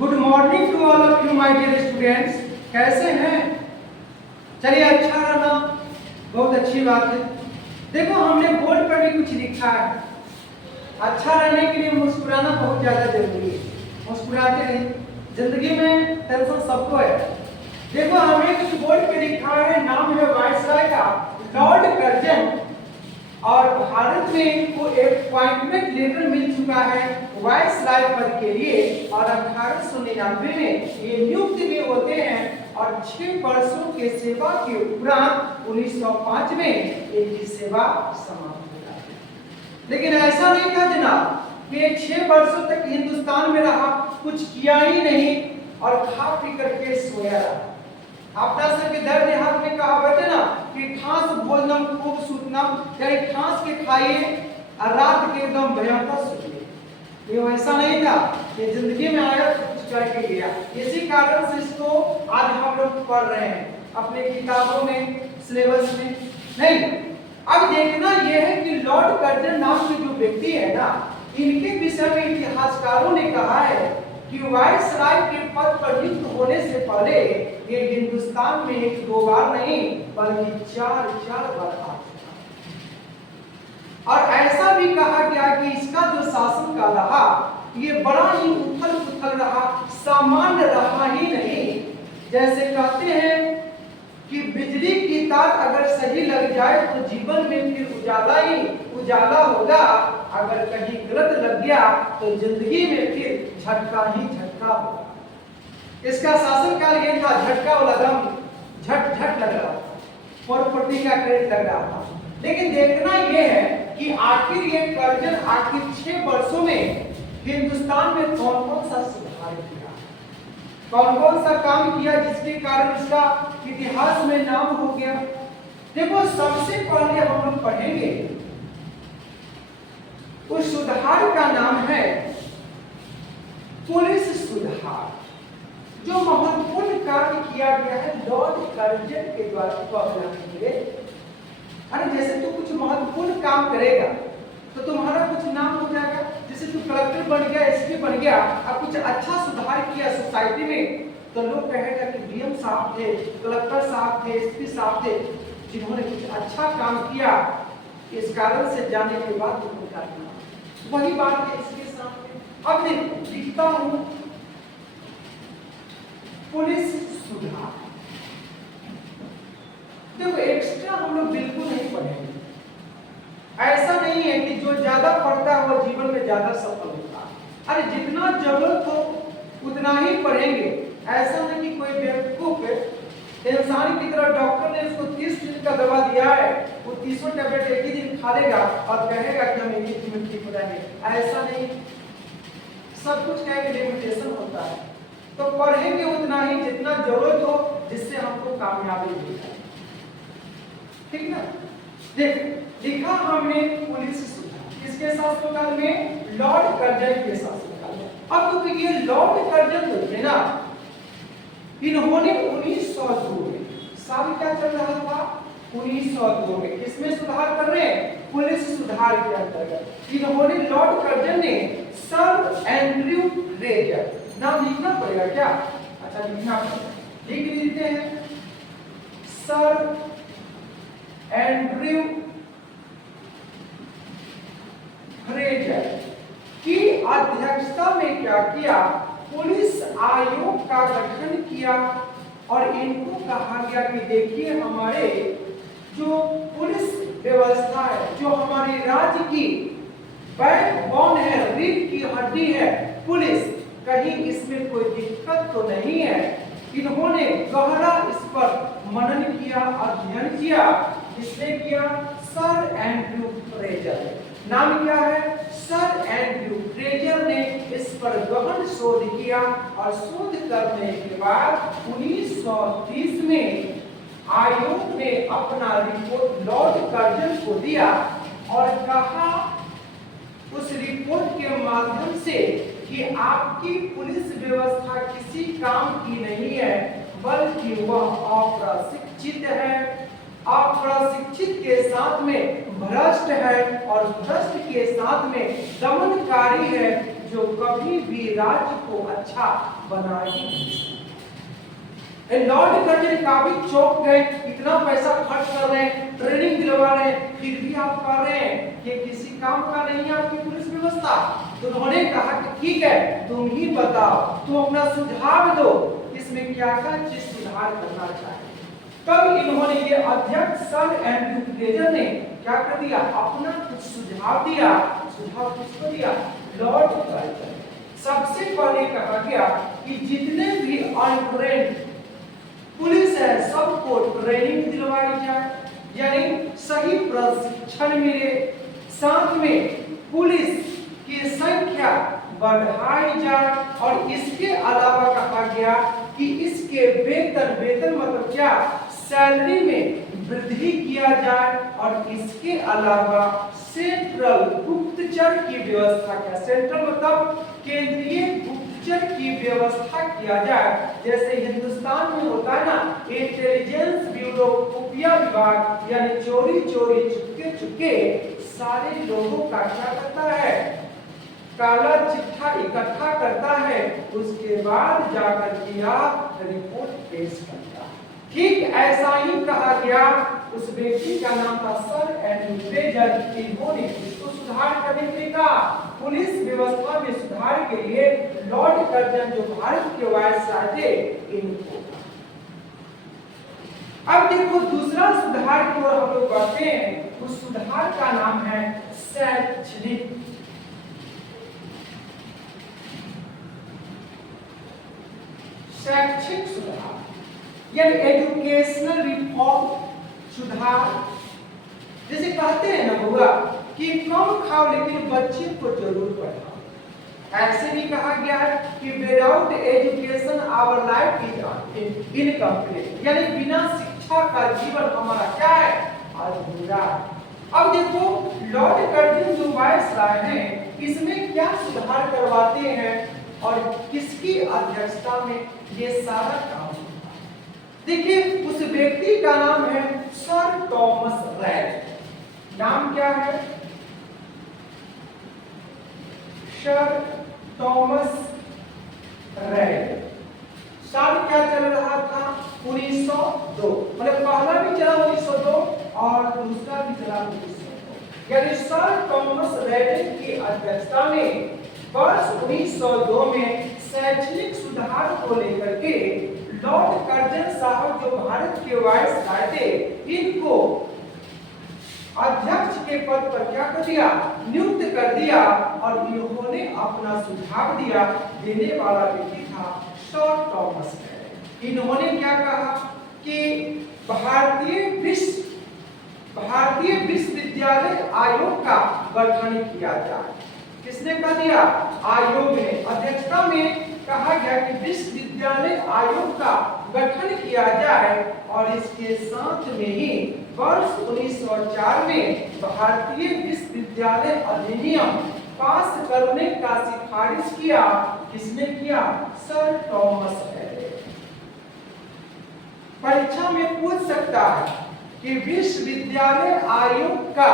Good morning to all of you my dear students. कैसे हैं? चलिए, अच्छा रहना बहुत अच्छी बात है। देखो, हमने बोर्ड पर भी कुछ लिखा है। अच्छा रहने के लिए मुस्कुराना बहुत ज्यादा जरूरी है। मुस्कुराते रहिए, जिंदगी में टेंशन सबको है। देखो, हमने कुछ बोर्ड पे लिखा है, नाम है वायसराय का लॉर्ड कर्जन, और भारत में इनको एक अपॉइंटमेंट लेटर मिल चुका है वायसराय पद के लिए, और 1899 में ये नियुक्त भी होते हैं, और 6 वर्षों के सेवा के उपरांत 1905 में इनकी सेवा समाप्त हो जाती है। लेकिन ऐसा नहीं था जनाब कि 6 वर्षों तक हिंदुस्तान में रहा, कुछ किया ही नहीं और खा पी करके सोया रहा। अपना सर के दर्द हाथ में कहावत है ना कि ठास भोजनम खूब सूतनम, यानी ठास के खाइए और रात के एकदम भयंकर सोइए। ये वैसा नहीं था कि जिंदगी में आया तो कुछ करके गया। इसी कारण से इसको आज हम लोग पढ़ रहे हैं अपने किताबों में, सिलेबस में नहीं। अब देखना यह है कि लॉर्ड कर्जन नाम के जो व्यक्ति है ना, इनके विषय में इतिहासकारों ने कहा है कि वायसराय के पद पर नियुक्त होने से पहले ये हिंदुस्तान में 1-2 बार नहीं बल्कि 4 बार आ चुका। और ऐसा भी कहा गया कि इसका जो शासन काल रहा ये बड़ा ही उथल पुथल रहा, सामान्य रहा ही नहीं। जैसे कहते हैं कि बिजली की तार अगर सही लग जाए तो जीवन में फिर उजाला ही उजाला होगा, अगर कहीं गलत लग गया तो जिंदगी में फिर झटका ही झटका होगा। इसका शासनकाल ये था, झटका वाला दम झट झट लग रहा था, प्रॉपर्टी का क्रेडिट लग रहा था। लेकिन देखना ये है कि आखिर ये कर्जन आखिर 6 वर्षों में हिंदुस्तान में कौन कौन सा सुधार किया, कौन कौन सा काम किया जिसके कारण इसका इतिहास में नाम हो गया। देखो, सबसे पहले हम लोग पढ़ेंगे उस सुधार का नाम है पुलिस सुधार, जो महत्वपूर्ण कार्य किया गया है लॉर्ड कर्जन के द्वारा पहलाने के लिए। अरे जैसे तू कुछ महत्वपूर्ण काम करेगा तो तुम्हारा कुछ नाम हो जाएगा। जैसे तू कलेक्टर बन गया, एसपी बन गया, और कुछ अच्छा सुधार किया सोसाइटी में, तो लोग कहेगा कि डीएम साहब थे, कलेक्टर साहब थे, एसपी साहब थे, जिन्होंने कुछ अच्छा काम किया। इस कारण से जाने के बाद उनका नाम, वही बात है इसके सामने। अब लिखता हूं पुलिस सुधार। देखो, एक्स्ट्रा हम लोग बिल्कुल नहीं पढ़ेंगे। ऐसा नहीं है कि जो ज्यादा पढ़ता है वो जीवन में ज्यादा सफल होता है। अरे जितना जरूरत हो उतना ही पढ़ेंगे। ऐसा नहीं कि कोई बेवकूफ इंसान की तरह डॉक्टर ने उसको 30 दिन का दवा दिया है, वो 30 टैबलेट एक ही दिन खा लेगा और कहेगा कि हम एक ही दिन में ठीक हो जाएंगे। ऐसा नहीं, सब कुछ का एक लिमिटेशन होता है। तो पढ़ेंगे उतना ही जितना जरूरत हो, जिससे हमको कामयाबी मिल जाए। ठीक ना? देख, लिखा हमने पुलिस सुधार किसके शासनकाल में? लॉर्ड कर्जन के शासनकाल में। अब तो ये लॉर्ड कर्जन जो थे ना, इन्होंने 1902 में, साल क्या चल रहा था? 1902 में किसमें सुधार कर रहे हैं? पुलिस सुधार के अंतर्गत इन्होंने, लॉर्ड कर्जन ने सर एंड्रयू फ्रेजर, नाम लिखना पड़ेगा क्या? अच्छा, लिखना पड़ेगा, लिख देते हैं। सर एंड्रयू फ्रेजर की अध्यक्षता में क्या किया? पुलिस आयोग का गठन किया, और इनको कहा गया कि देखिए, हमारे जो पुलिस व्यवस्था है, जो हमारे राज्य की बैकबोन है, रीढ़ की हड्डी है पुलिस, कहीं इसमें कोई दिक्कत तो नहीं है। इन्होंने गहरा इस पर मनन किया, अध्ययन किया। किसने किया? Sir Andrew Fraser. नाम क्या है? सर एंड्रयू फ्रेजर ने इस पर गहन शोध किया, और शोध करने के बाद 1930 में आयोग ने अपना रिपोर्ट लॉर्ड कर्जन को दिया, और कहा उस रिपोर्ट के माध्यम से कि आपकी पुलिस व्यवस्था किसी काम की नहीं है, बल्कि वह अप्रशिक्षित है, अप्रशिक्षित के साथ में भ्रष्ट है, और भ्रष्ट के साथ में दमनकारी है, जो कभी भी राज्य को अच्छा बना ही नहीं सकते। लॉर्ड कर्जन काफी चौंक गए, इतना पैसा खर्च कर रहे हैं, ट्रेनिंग दिलवा रहे हैं, फिर भी आप कर रहे हैं कि किसी काम का नहीं है आपकी पुलिस व्यवस्था। तो उन्होंने कहा कि ठीक है, तुम ही बताओ, तुम अपना सुझाव दो, इसमें क्या क्या चीज सुधार करना चाहिए। तब इन्होंने ये अध्यक्ष सर एंड्रयू ग्रेजर ने क्या कर दिया, अपना कुछ सुझाव दिया। सुझाव किसको दिया, लॉर्ड कर्जन। सबसे पहले कहा गया कि जितने भी अनट्रेन्ड पुलिस है सबको ट्रेनिंग दिलवाई जाए, यानी सही प्रशिक्षण मिले, साथ में पुलिस की संख्या बढ़ाई जाए, और इसके अलावा कहा गया कि इसके वेतन मतलब क्या, सैलरी में वृद्धि किया जाए, और इसके अलावा सेंट्रल गुप्तचर की व्यवस्था, क्या सेंट्रल मतलब केंद्रीय गुप्तचर की व्यवस्था किया जाए। जैसे हिंदुस्तान में होता है ना इंटेलिजेंस ब्यूरो, खुफिया विभाग, यानी चोरी चोरी चुपके चुपके सारे लोगों का क्या करता है, काला चिट्ठा इकट्ठा करता है, उसके बाद जाकर के आप रिपोर्ट पेश करता है। ठीक ऐसा ही कहा गया, उस व्यक्ति का नाम था सर एंड्रयू ग्रेजर। इन्होंने इसको सुधार करने के लिए कहा, पुलिस व्यवस्था में सुधार के लिए लॉर्ड कर्जन जो भारत के वायसराय थे इनको। अब देखो दूसरा सुधार की ओर हम लोग बढ़ते हैं, उस सुधार का नाम है शैक्षणिक सुधार, यानी एजुकेशनल रिफॉर्म, सुधार। जैसे कहते हैं ना बुआ कि कम खाओ लेकिन बच्चे को जरूर पढ़ाओ। ऐसे भी कहा गया है कि without education our life is incomplete, यानी बिना शिक्षा का जीवन हमारा क्या है, अधूरा। अब देखो लॉर्ड कर्जन जो वायसराय हैं, इसमें क्या सुधार करवाते हैं और किसकी अध्यक्षता में ये सारा काम होता है। देखिए उस व्यक्ति का नाम है सर थॉमस रेड। नाम क्या है, सर थॉमस रेड। साल क्या चल रहा था, 1902, मतलब पहला भी चला 1902 और दूसरा भी चला 1902, यानी सर थॉमस रेड की अध्यक्षता में वर्ष 1902 में शैक्षणिक सुधार को लेकर के लॉर्ड कर्जन साहब जो भारत के वायसराय थे, इनको अध्यक्ष के पद पर क्या कर दिया, नियुक्त कर दिया, और इन्होंने अपना सुझाव दिया। देने वाला व्यक्ति था सर थॉमस रेड। इन्होंने क्या कहा कि भारतीय विश्वविद्यालय आयोग का गठन किया जाए। किसने कह दिया, आयोग ने। अध्यक्षता में कहा गया कि विश्वविद्यालय आयोग का गठन किया जाए, और इसके साथ में ही वर्ष 1904 में भारतीय विश्वविद्यालय अधिनियम पास करने का सिफारिश किया। किसने किया, सर थॉमस रेड। परीक्षा में पूछ सकता है कि विश्वविद्यालय आयोग का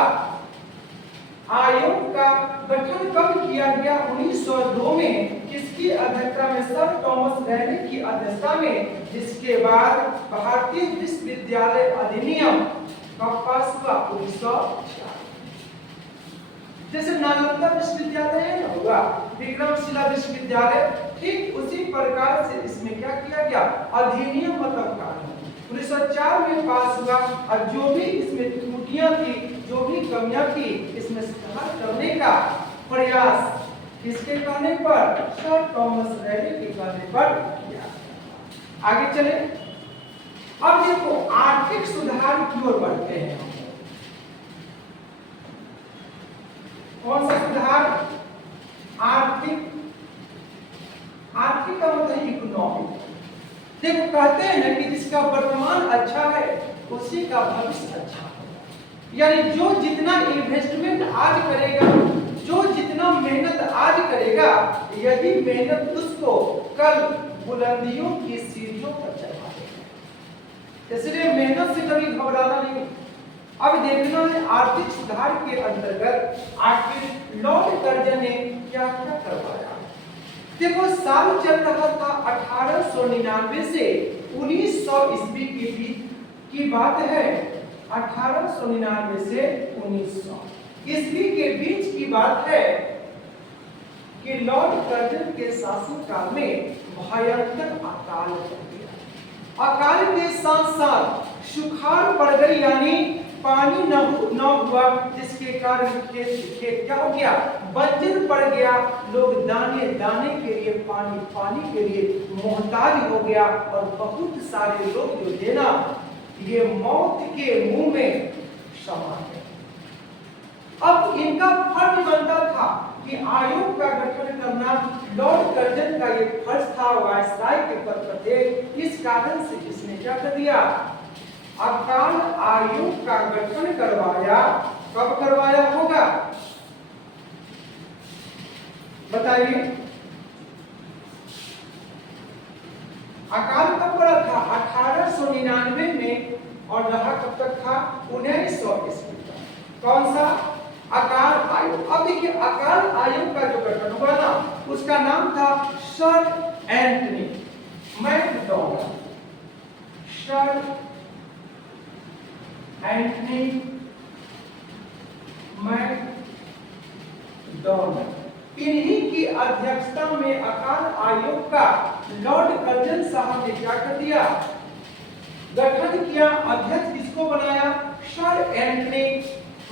गठन कब किया गया, 1902 में। किसकी अध्यक्षता में, सर थॉमस रेड की अध्यक्षता में। जिसके बाद भारतीय विश्वविद्यालय अधिनियम कब पास हुआ, 1904। जैसे नालंदा विश्वविद्यालय है ना हुआ, विक्रमशिला विश्वविद्यालय, ठीक उसी प्रकार से इसमें क्या किया गया, अधिनियम मतलब कानून 1904 में पास हुआ। और जो भी इसमें त्रुटियां थी, जो भी कमियां थी, इसमें सुधार करने का प्रयास किसके कहने पर, सर थॉमस रेड के कहने पर किया। आगे चले, अब देखो आर्थिक सुधार की ओर बढ़ते हैं। कौन सा सुधार, आर्थिक का मतलब इकोनॉमिक। देखो कहते हैं ना कि जिसका वर्तमान अच्छा है उसी का भविष्य अच्छा है। यानी जो जितना इन्वेस्टमेंट आज करेगा, जो जितना मेहनत आज करेगा, यही मेहनत उसको कल बुलंदियों की सीढ़ियों पर चढ़ा देगा। इसलिए मेहनत से कभी घबराना नहीं। अब देखना है आर्थिक सुधार के अंतर्गत आखिर लॉर्ड कर्जन ने क्या क्या करवाया। देखो साल चल रहा था 1899 से 1900 ईस्वी के बीच की बात है। 1899 से 1900 ईस्वी के बीच की बात है कि लॉर्ड कर्जन के शासनकाल में भयंकर अकाल पड़ गया। अकाल के साथ साथ सुखाड़ पड़ गई, यानी पानी न हुआ, जिसके कारण खेत क्या हो गया, बंजर पड़ गया। लोग दाने दाने के लिए पानी के लिए मोहताज हो गया और बहुत सारे लोग जो थे ना, ये मौत के मुंह में समा गए। अब इनका फर्ज बनता था कि आयोग का गठन करना। लॉर्ड कर्जन का ये फर्ज था, वायसराय के पद पर थे। इस कारण से इसने क्या कर दिया, अकाल आयोग का गठन करवाया। कब करवाया होगा बताइए। अकाल कब पड़ा था, 1899 में, और रहा कब तक था, 1900 ईस्वी तक। कौन सा, अकाल आयोग। अब देखिए अकाल आयोग का जो गठन हुआ ना, उसका नाम था sir Antony McDonald. Sir Antony McDonald, इन्हीं की अध्यक्षता में अकाल आयोग का लॉर्ड कर्जन साहब ने क्या कर दिया, गठन किया। अध्यक्ष किसको बनाया, सर एंटनी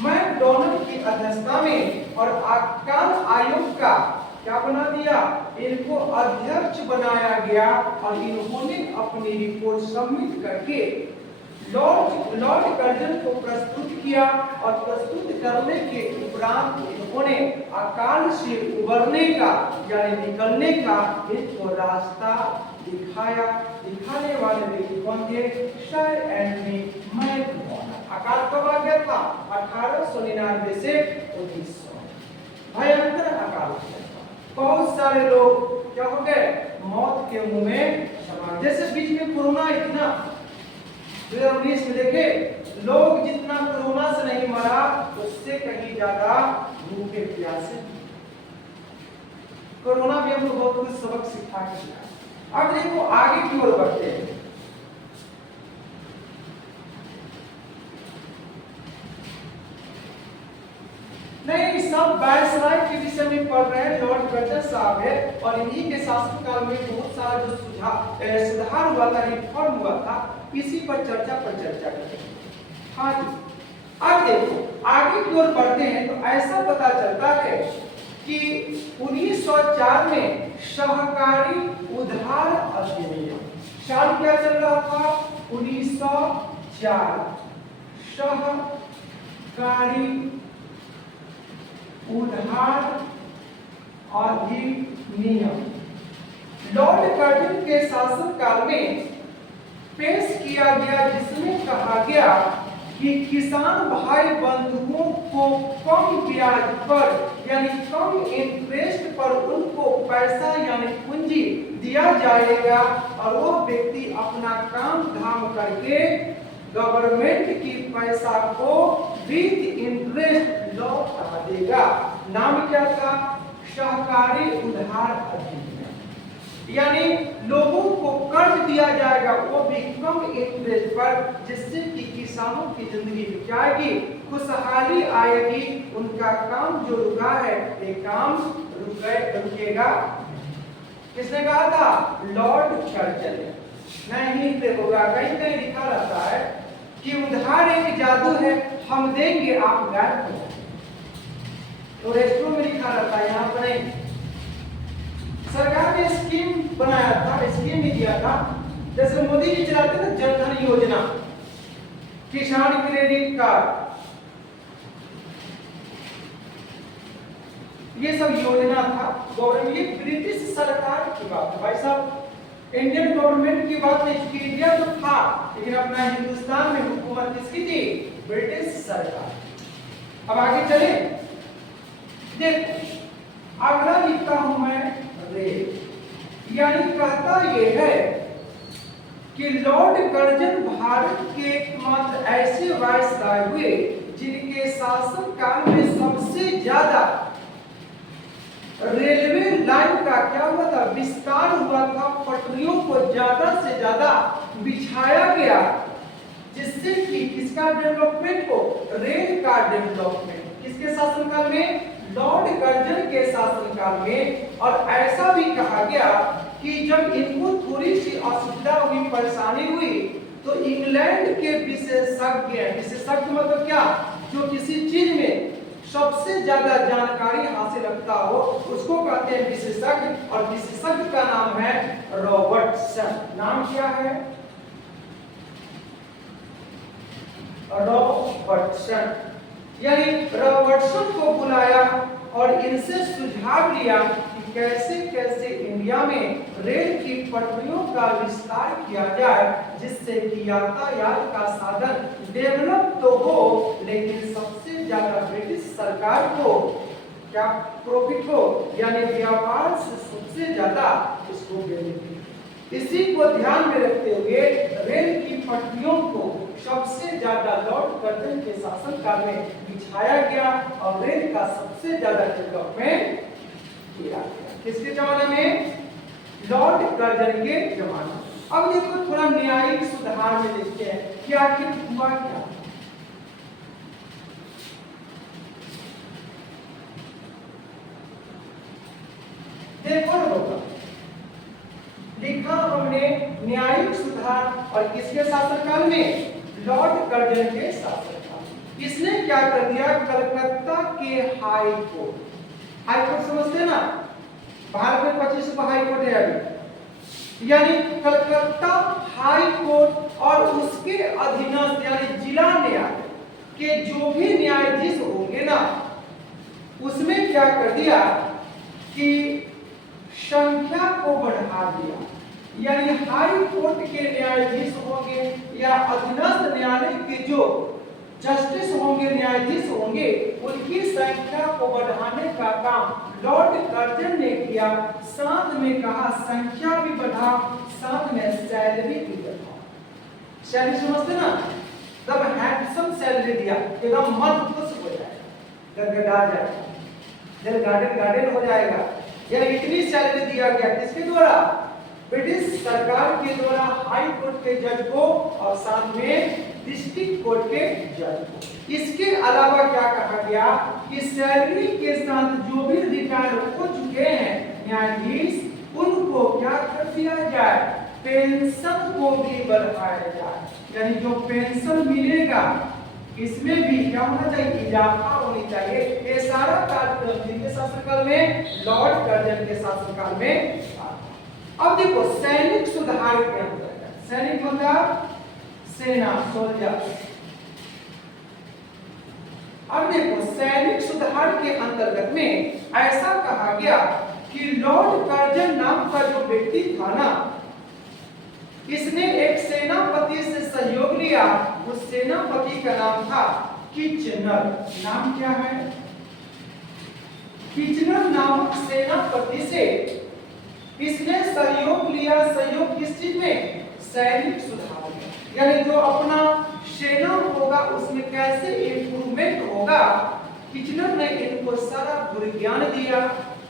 मैकडॉनल्ड की अध्यक्षता में, और अकाल आयोग का क्या बना दिया, इनको अध्यक्ष बनाया गया। और इन्होंने अपनी रिपोर्ट सबमिट करके लॉर्ड कर्जन को प्रस्तुत किया, और प्रस्तुत करने के उपरांत इन्होंने अकाल से उबरने का यानी निकलने का एक रास्ता दिखाया। दिखाने वाले व्यक्ति कौन थे, सर एंटनी मैकडॉनल्ड। अकाल कब आ गया था, 1899 से 1900। भयंकर अकाल, बहुत सारे लोग क्या हो गए, मौत के मुंह में समा। जैसे बीच में कोरोना इतना 2019 में देखे, लोग जितना कोरोना से नहीं मरा, उससे कहीं ज्यादा भूखे प्यासे। कोरोना भी हमको बहुत कुछ सबक सिखा के गया। अब देखो आगे की ओर बढ़ते हैं। नहीं, सब वायसराय के विषय में पढ़ रहे हैं। लॉर्ड कर्जन साहब है, और इन्हीं के शासनकाल में बहुत सारा जो सुधार हुआ था, रिफॉर्म हुआ था, इसी पर चर्चा करते हैं। हाँ जी, अब देखो आगे की ओर बढ़ते हैं तो ऐसा पता चलता है कि 1904 में सहकारी उधार अधिनियम, साल क्या चल रहा था, 1904, सहकारी उधार अधिनियम लॉर्ड कर्जन के शासनकाल में पेश किया गया, जिसमें कहा गया कि किसान भाई बंधुओं को कम ब्याज पर यानी कम इंटरेस्ट पर उनको पैसा यानी पूंजी दिया जाएगा, और वो व्यक्ति अपना काम धाम करके गवर्नमेंट की पैसा को विद इंटरेस्ट लौटा देगा। नाम क्या था, सहकारी उधार अधिनियम। यानी लोगों को कर्ज दिया जाएगा, वो भी कम इंटरेस्ट पर, जिससे कि किसानों की जिंदगी में क्या आएगी, खुशहाली आएगी। उनका काम जो रुका है, ये काम रुकेगा। किसने कहा था, लॉर्ड कर्जन ने। नहीं होगा, कहीं कहीं लिखा रहता है कि उधार एक जादू है, हम देंगे आप गायब हो जाएंगे। तो रेस्ट्रो में लिखा रहता है, यहाँ पर नहीं। सरकार ने स्कीम बनाया था, स्कीम भी दिया था, जैसे मोदी जी चलाते ना जनधन योजना, किसान क्रेडिट कार्ड, ये सब योजना था गवर्नमेंट। ये ब्रिटिश सरकार की बात है भाई साहब, इंडियन गवर्नमेंट की बात नहीं, क्योंकि इंडिया तो था, लेकिन अपना हिंदुस्तान में हुकूमत किसकी थी, ब्रिटिश सरकार। अब आगे चले, देखो अगला लिखता हूं मैं रेल, यानी कहता यह है कि लॉर्ड कर्जन भारत के एकमात्र ऐसे वायसराय हुए जिनके शासन काल में सबसे ज्यादा रेलवे लाइन का का क्या हुआ था, विस्तार हुआ था, पटरियों को ज्यादा से ज्यादा बिछाया गया, जिससे कि किसका डेवलपमेंट हो, रेल का डेवलपमेंट। किसके शासनकाल में, लॉर्ड कर्जन के शासनकाल में। और ऐसा भी कहा गया कि जब इनको थोड़ी सी असुविधा हुई, परेशानी हुई, तो इंग्लैंड के विशेषज्ञ मतलब क्या, जो किसी चीज में सबसे ज्यादा जानकारी हासिल रखता हो उसको कहते हैं विशेषज्ञ। और विशेषज्ञ का नाम है रॉबर्टसन। नाम क्या है, रॉबर्टसन। यानी रॉबर्टसन को बुलाया और इनसे सुझाव लिया कि कैसे कैसे इंडिया में रेल की पटरियों का विस्तार किया जाए, जिससे कि यातायात का साधन डेवलप तो हो, लेकिन सबसे ज्यादा ब्रिटिश सरकार को क्या प्रॉफिट हो, यानी व्यापार से सबसे ज्यादा इसको बेनिफिट। इसी को ध्यान में रखते हुए रेल की पटरियों को सबसे ज्यादा लॉर्ड कर्जन के शासनकाल में बिछाया गया और रेल का सबसे ज्यादा डेवलपमेंट किया गया। किसके जमाने में, लॉर्ड कर्जन के जमाने। अब देखो थोड़ा न्यायिक सुधार में देखते हैं कि आखिर हुआ क्या। देखो होगा लिखा हमने न्यायिक सुधार, और किसके शासनकाल में, लॉर्ड कर्जन के शासनकाल। इसने क्या कर दिया, कलकत्ता के हाई कोर्ट, हाई कोर्ट समझते हैं ना, भारत में 25 हाई कोर्ट है अभी, यानी कलकत्ता हाई कोर्ट और उसके अधीनस्थ यानी जिला न्यायालय के जो भी न्यायाधीश होंगे ना, उसमें क्या कर दिया कि संख्या को बढ़ा दिया। यानी हाई कोर्ट के न्यायाधीश होंगे या अधीनस्थ न्यायालय के जो जस्टिस होंगे, न्यायाधीश होंगे, उनकी संख्या को बढ़ाने का काम लॉर्ड कर्जन ने किया। साथ में कहा संख्या भी बढ़ाओ, साथ में सैलरी भी बढ़ाओ। सैलरी समझते ना, तब हैंडसम सैलरी दिया, एकदम मन खुश हो जाएगा, गदगदा जाएगा, दिल गार्डन हो जाएगा। यानी इतनी सैलरी दिया गया, किसके द्वारा, ब्रिटिश सरकार के द्वारा हाई कोर्ट के जज को और साथ में डिस्ट्रिक्ट कोर्ट के जज को। इसके अलावा क्या कहा गया कि सैलरी के साथ जो भी रिटायर हो चुके हैं न्यायाधीश, उनको क्या कर दिया जाए, पेंशन को भी बढ़ाया जाए। यानी जो पेंशन मिलेगा इसमें भी क्या होना चाहिए, इजाफा होनी चाहिए। ये सारा कार्यक्रम जिनके शासनकाल में, लॉर्ड कर्जन के शासनकाल में। अब देखो सैनिक सुधार के अंतर्गत, सैनिक मतलब सेना, सोल्जर। अब देखो सैनिक सुधार के अंतर्गत में ऐसा कहा गया कि लॉर्ड कर्जन नाम का जो व्यक्ति था ना, इसने एक सेनापति से सहयोग लिया। उस सेनापति का नाम था किचनर। नाम क्या है, किचनर नामक सेनापति से इसने सहयोग लिया। सहयोग किस चीज में, सैनिक सुधार में। यानी जो अपना सेना होगा उसमें कैसे इंप्रूवमेंट होगा, किचनर ने इनको सारा ज्ञान दिया।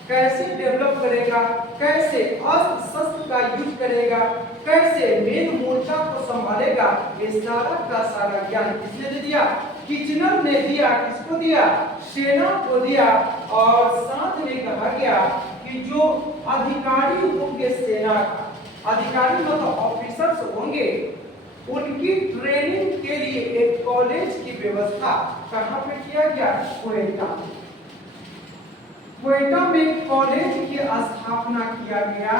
कैसे डेवलप करेगा, कैसे अस्त्र शस्त्र का यूज करेगा, कैसे मेन मोर्चा को संभालेगा, ये सारा का सारा ज्ञान किसने दे दिया, किचनर ने दिया। किसको दिया, सेना को दिया। और साथ में कहा गया कि जो अधिकारी होंगे सेना का, अधिकारी मतलब ऑफिसर्स होंगे, उनकी ट्रेनिंग के लिए एक कॉलेज की व्यवस्था कहां पे किया गया, क्वेटा। क्वेटा में कॉलेज की स्थापना किया गया।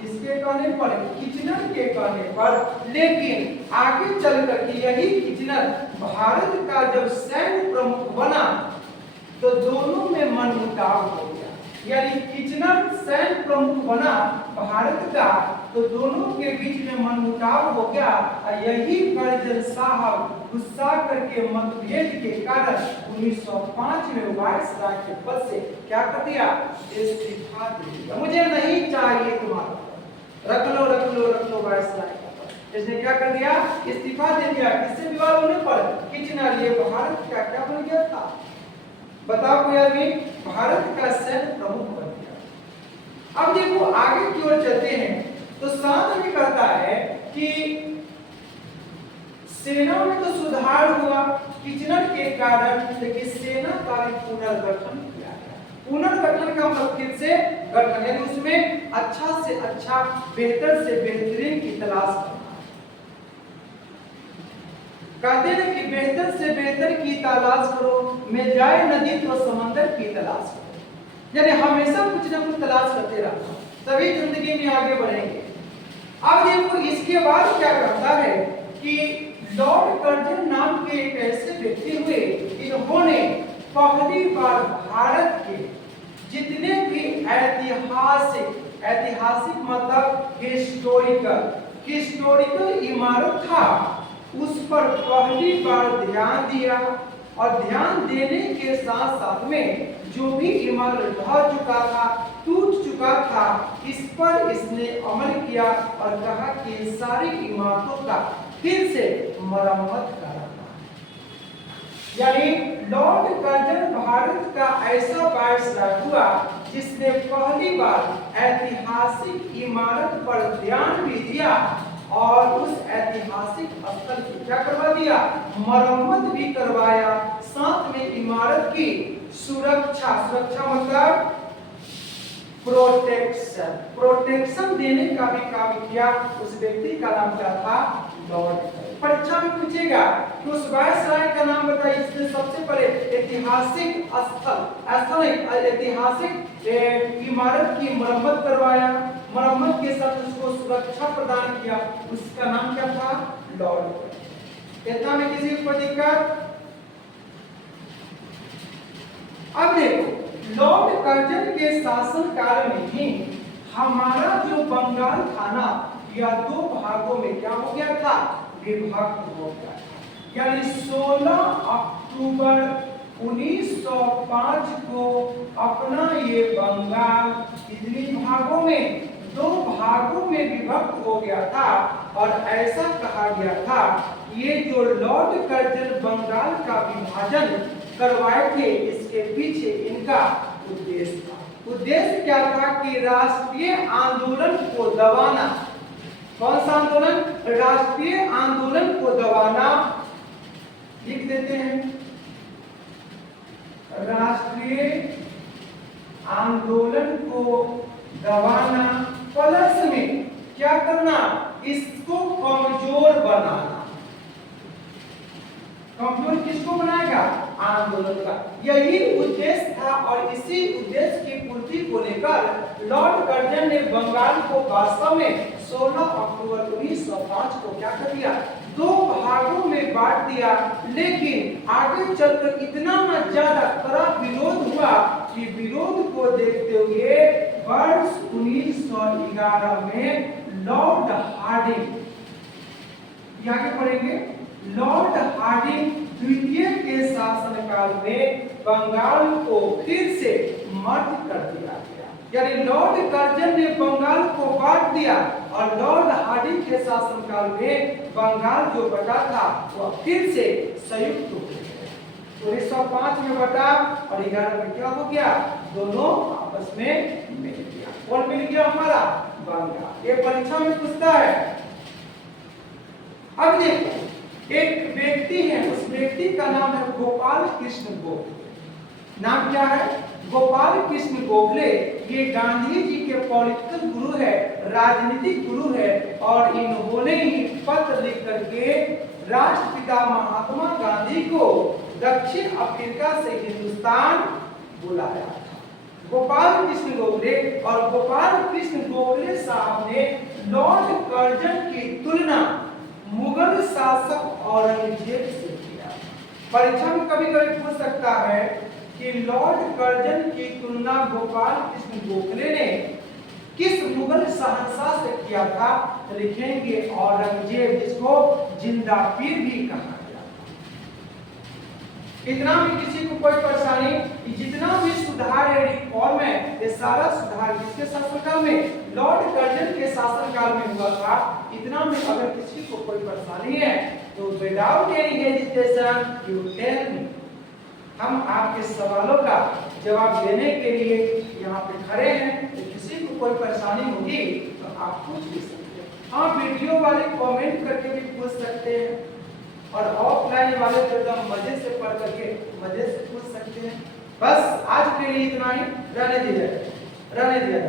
इसके कहने पर, किचनर के कहने पर। लेकिन आगे चलकर के यही किचनर भारत का जब सैन्य प्रमुख बना तो दोनों में मनमुटाव हो गया। यानी किचनर सैन्य प्रमुख बना भारत का तो दोनों के बीच में मनमुटाव हो गया। यही कर्जन साहब गुस्सा करके मतभेद के कारण 1905 में वायसराय के पद से क्या कर दिया, इस्तीफा दे दिया। मुझे नहीं चाहिए तुम्हारा, रख लो वायसराय का पद। इसने क्या कर दिया, इस्तीफा दे दिया। किससे विवाद होने पर, किचनर ये भारत का क्या बन गया था, बताओ कोई आदमी, भारत का सैन्य प्रमुख बन गया। अब देखो आगे की ओर चलते हैं तो शांत में कहता है कि सेना में तो सुधार हुआ किचनर के कारण, लेकिन सेना का भी पुनर्गठन किया गया। पुनर्गठन का मतलब फिर से गठन, यानी उसमें अच्छा से अच्छा, बेहतर से बेहतरीन की तलाश करना। कहते हैं कि बेहतर से बेहतर की तलाश करो, मैं जाए नदी तो समंदर की तलाश करो, यानी हमेशा कुछ ना कुछ तलाश करते रहना, तभी जिंदगी में आगे बढ़ेंगे। अब देखो इसके बाद क्या करता है कि लॉर्ड कर्जन नाम के एक ऐसे व्यक्ति हुए, इन्होंने पहली बार भारत के जितने भी ऐतिहासिक मतलब हिस्टोरिकल इमारत था उस पर पहली बार ध्यान दिया, और ध्यान देने के साथ साथ में जो भी इमारत ढह चुका था, टूट चुका था, इस पर इसने अमल किया और कहा कि सारी इमारतों का फिर से मरम्मत कराना। यानी लॉर्ड कर्जन भारत का ऐसा वायसराय हुआ जिसने पहली बार ऐतिहासिक इमारत पर ध्यान भी दिया और उस ऐतिहासिक स्थल की क्या करवा दिया, मरम्मत भी करवाया, साथ में इमारत की सुरक्षा मतलब प्रोटेक्शन देने का भी काम किया। उस व्यक्ति का नाम क्या था, लॉर्ड। परीक्षा में पूछेगा कि उस वायसराय का नाम बताइए जिसने सबसे पहले ऐतिहासिक ऐतिहासिक इमारत की मरम्मत करवाया, मरम्मत के साथ उसको सुरक्षा प्रदान किया, उसका नाम क्या था, लॉर्ड। इतना में किसी को दिक्कत? अब देखो लॉर्ड कर्जन के शासनकाल में ही हमारा जो बंगाल था ना, यह दो भागों में क्या हो गया था, विभक्त हो गया था। यानी 16 अक्टूबर 1905 को अपना ये बंगाल कितनी भागों में, दो भागों में विभक्त हो गया था। और ऐसा कहा गया था ये जो लॉर्ड कर्जन बंगाल का विभाजन करवाए थे, इसके पीछे इनका उद्देश्य था। उद्देश्य क्या था कि राष्ट्रीय आंदोलन को दबाना। कौन सा आंदोलन, राष्ट्रीय आंदोलन को दबाना। लिख देते हैं, राष्ट्रीय आंदोलन को दबाना, प्लस में क्या करना, इसको कमजोर बनाना। कमजोर किसको बनाएगा, आंदोलन का। यही उद्देश्य था और इसी उद्देश्य की पूर्ति को लेकर लॉर्ड कर्जन ने बंगाल को वास्तव में 16 अक्टूबर 1905 को क्या कर दिया, दो भागों में बांट दिया। लेकिन आगे चलकर इतना न ज्यादा कड़ा विरोध हुआ कि विरोध को देखते हुए वर्ष 1911 में लॉर्ड हार्डिंग, आगे पढ़ेंगे, लॉर्ड हार्डिंग द्वितीय के शासनकाल में बंगाल को फिर से मर्ज कर दिया गया। यानी लॉर्ड कर्जन ने बंगाल को बांट दिया और लॉर्ड हार्डिंग के शासनकाल में बंगाल जो बटा था वह फिर से संयुक्त हो गया। 1905 में बटा और 11 में क्या हो गया, दोनों आपस में मिल गया। कौन मिल गया, हमारा बंगाल। ये परीक्षा में पूछता है। अब देखो एक व्यक्ति है, उस व्यक्ति का नाम है गोपाल कृष्ण गोखले। नाम क्या है, गोपाल कृष्ण गोखले। ये गांधी जी के पॉलिटिकल गुरु है, राजनीतिक गुरु है, और इन्होंने ही पत्र लिख करके राष्ट्रपिता महात्मा गांधी को दक्षिण अफ्रीका से हिंदुस्तान बुलाया था। गोपाल कृष्ण गोखले, और गोपाल कृष्ण गोखले साहब ने लॉर्ड कर्जन की तुलना मुगल शासक औरंगजेब से किया। परीक्षा में कभी कभी पूछ सकता है कि लॉर्ड कर्जन की तुलना गोपाल कृष्ण गोखले ने किस मुगल शहंशाह से किया था, तो लिखेंगे औरंगजेब, जिसको जिंदा पीर भी कहा गया। इतना भी किसी को कोई परेशानी, जितना भी सुधार है रिफॉर्म है, ये सारा सुधार किसके शासनकाल में, लॉर्ड कर्जन के शासनकाल में हुआ था। इतना में अगर किसी को कोई परेशानी है तो without any hesitation you tell me. हम आपके सवालों का जवाब देने के लिए यहाँ पे खड़े हैं। तो किसी को कोई परेशानी होगी तो आप पूछ भी सकते हैं। हाँ, वीडियो वाले कमेंट करके भी पूछ सकते हैं, और ऑफलाइन वाले तो एकदम मजे से पढ़ करके मजे से पूछ सकते हैं। बस आज के लिए इतना ही, रहने दिया।